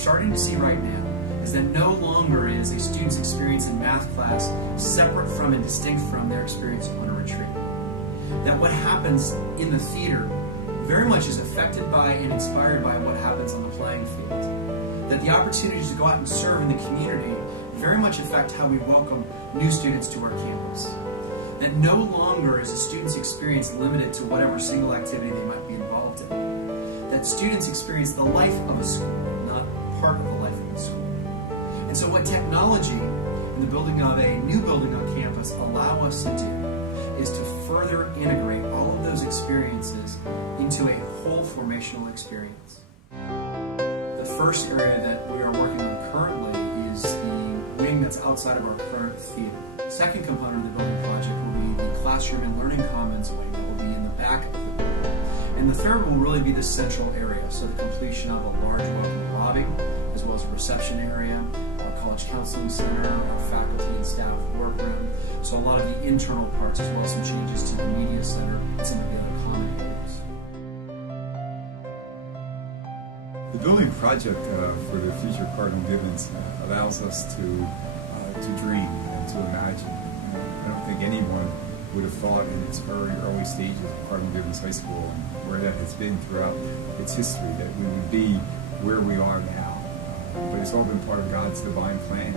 starting to see right now is that no longer is a student's experience in math class separate from and distinct from their experience on a retreat. That what happens in the theater very much is affected by and inspired by what happens on the playing field. That the opportunities to go out and serve in the community very much affect how we welcome new students to our campus. That no longer is a student's experience limited to whatever single activity they might be involved in. That students experience the life of a school, not part of the life of a school. And so what technology and the building of a new building on campus allow us to do is to further integrate all of those experiences into a whole formational experience. The first area that we are working on currently is the wing that's outside of our current theater. The second component of the building project will be the classroom and learning commons wing that will be in the back of the building. And the third will really be the central area, so the completion of a large welcome lobby, as well as a reception area, our college counseling center, our faculty and staff workroom. So a lot of the internal parts, as well as some changes to the media center and some of the other common areas. The building project for the future Cardinal Gibbons allows us to dream and to imagine. I don't think anyone would have thought in its very early stages of Cardinal Gibbons High School and where that has been throughout its history that we would be where we are now. But it's all been part of God's divine planning,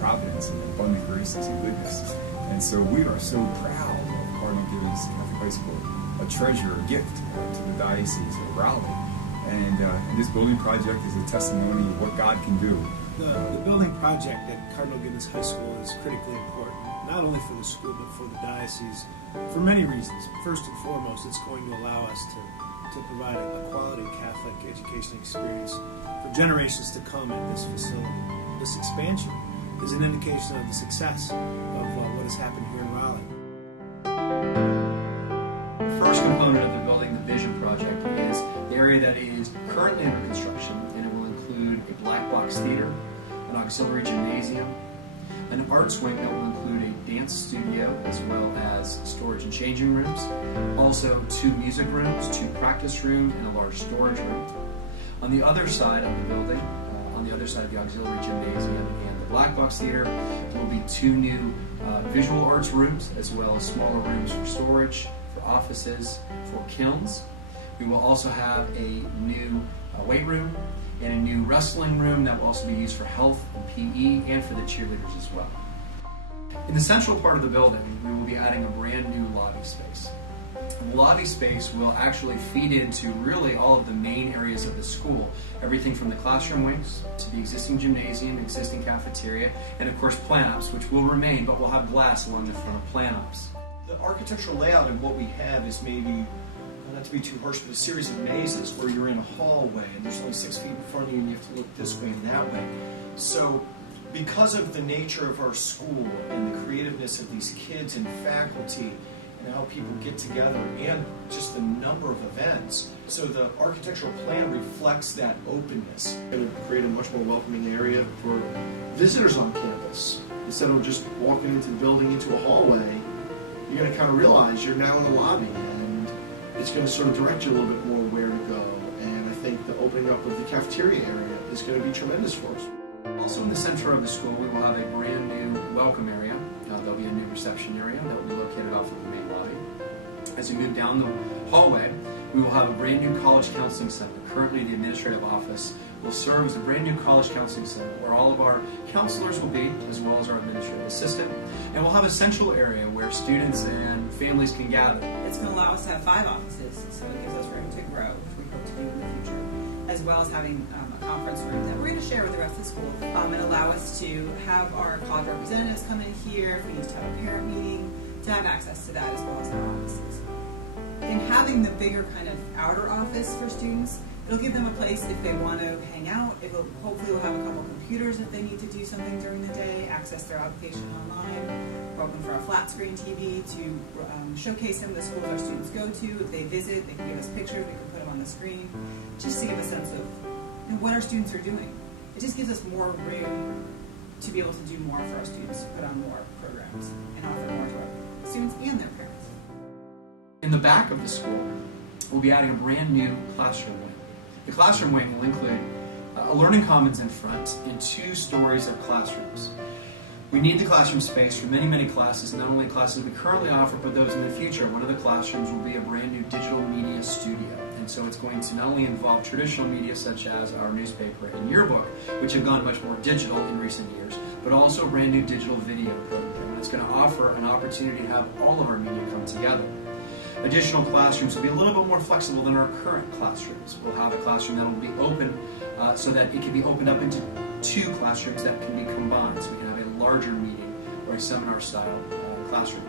providence, and abundant graces and goodness. And so we are so proud of Cardinal Gibbons Catholic High School, a treasure, a gift to the Diocese of Raleigh. And this building project is a testimony of what God can do. The building project at Cardinal Gibbons High School is critically important, not only for the school but for the diocese, for many reasons. First and foremost, it's going to allow us to provide a quality Catholic education experience for generations to come at this facility. This expansion is an indication of the success of what has happened here in Raleigh. The first component of the building, the Vision Project, is the area that is currently under construction, and it will include a black box theater, an auxiliary gymnasium, an arts wing that will include a dance studio as well as storage and changing rooms, also 2 music rooms, 2 practice rooms, and a large storage room. On the other side of the building, on the other side of the auxiliary gymnasium and the black box theater, there will be 2 new visual arts rooms as well as smaller rooms for storage, for offices, for kilns. We will also have a new weight room and a new wrestling room that will also be used for health and PE and for the cheerleaders as well. In the central part of the building, we will be adding a brand new lobby space. The lobby space will actually feed into really all of the main areas of the school, everything from the classroom wings to the existing gymnasium, existing cafeteria, and of course plan-ups, which will remain, but will have glass along the front of plan-ups. The architectural layout of what we have is maybe, not to be too harsh, but a series of mazes where you're in a hallway and there's only 6 feet in front of you and you have to look this way and that way. So because of the nature of our school and the creativeness of these kids and faculty and how people get together and just the number of events, so the architectural plan reflects that openness. We're going to create a much more welcoming area for visitors on campus. Instead of just walking into the building, into a hallway, you're going to kind of realize you're now in the lobby, and it's going to sort of direct you a little bit more where to go. And I think the opening up of the cafeteria area is going to be tremendous for us. Also in the center of the school, we will have a brand new welcome area. There'll be a new reception area that will be located off of the main lobby. As we move down the hallway, we will have a brand new college counseling center. Currently, the administrative office will serve as a brand new college counseling center where all of our counselors will be, as well as our administrative assistant. And we'll have a central area where students and families can gather. It's going to allow us to have 5 offices, so it gives us room to grow, which we hope to do in the future, as well as having a conference room that we're going to share with the rest of the school and allow us to have our college representatives come in here if we need to have a parent meeting, to have access to that as well as our offices. In having the bigger kind of outer office for students, it'll give them a place if they want to hang out. Hopefully we'll have a couple computers if they need to do something during the day, access their application online. We're open for a flat screen TV to showcase some of the schools our students go to. If they visit, they can give us pictures, we can put them on the screen, just to give a sense of what our students are doing. It just gives us more room to be able to do more for our students, put on more programs, and offer more to our students and their parents. In the back of the school, we'll be adding a brand new classroom wing. The classroom wing will include a learning commons in front, and 2 stories of classrooms. We need the classroom space for many, many classes, not only classes we currently offer, but those in the future. One of the classrooms will be a brand new digital media studio. And so it's going to not only involve traditional media such as our newspaper and yearbook, which have gone much more digital in recent years, but also a brand new digital video program. And it's going to offer an opportunity to have all of our media come together. Additional classrooms will be a little bit more flexible than our current classrooms. We'll have a classroom that will be open so that it can be opened up into 2 classrooms that can be combined. So we can have a larger meeting or a seminar style classroom.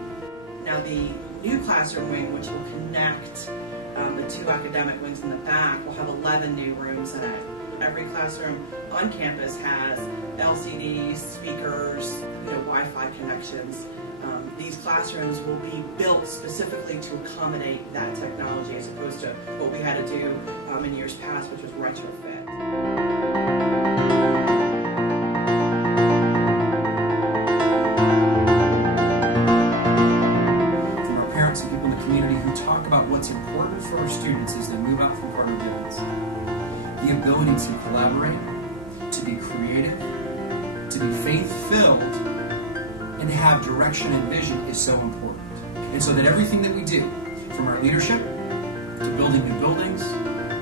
Now the new classroom wing, which will connect the 2 academic wings in the back, will have 11 new rooms in it. Every classroom on campus has LCDs, speakers, Wi-Fi connections. These classrooms will be built specifically to accommodate that technology as opposed to what we had to do in years past, which was retrofit. From our parents and people in the community who talk about what's important for our students as they move out from Cardinal Gibbons, the ability to collaborate, to be creative, to be faith-filled, and to have direction and vision is so important. And so that everything that we do, from our leadership, to building new buildings,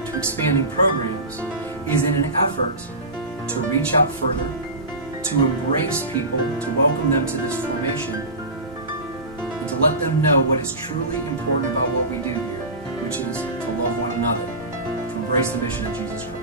to expanding programs, is in an effort to reach out further, to embrace people, to welcome them to this formation, and to let them know what is truly important about what we do here, which is to love one another, to embrace the mission of Jesus Christ.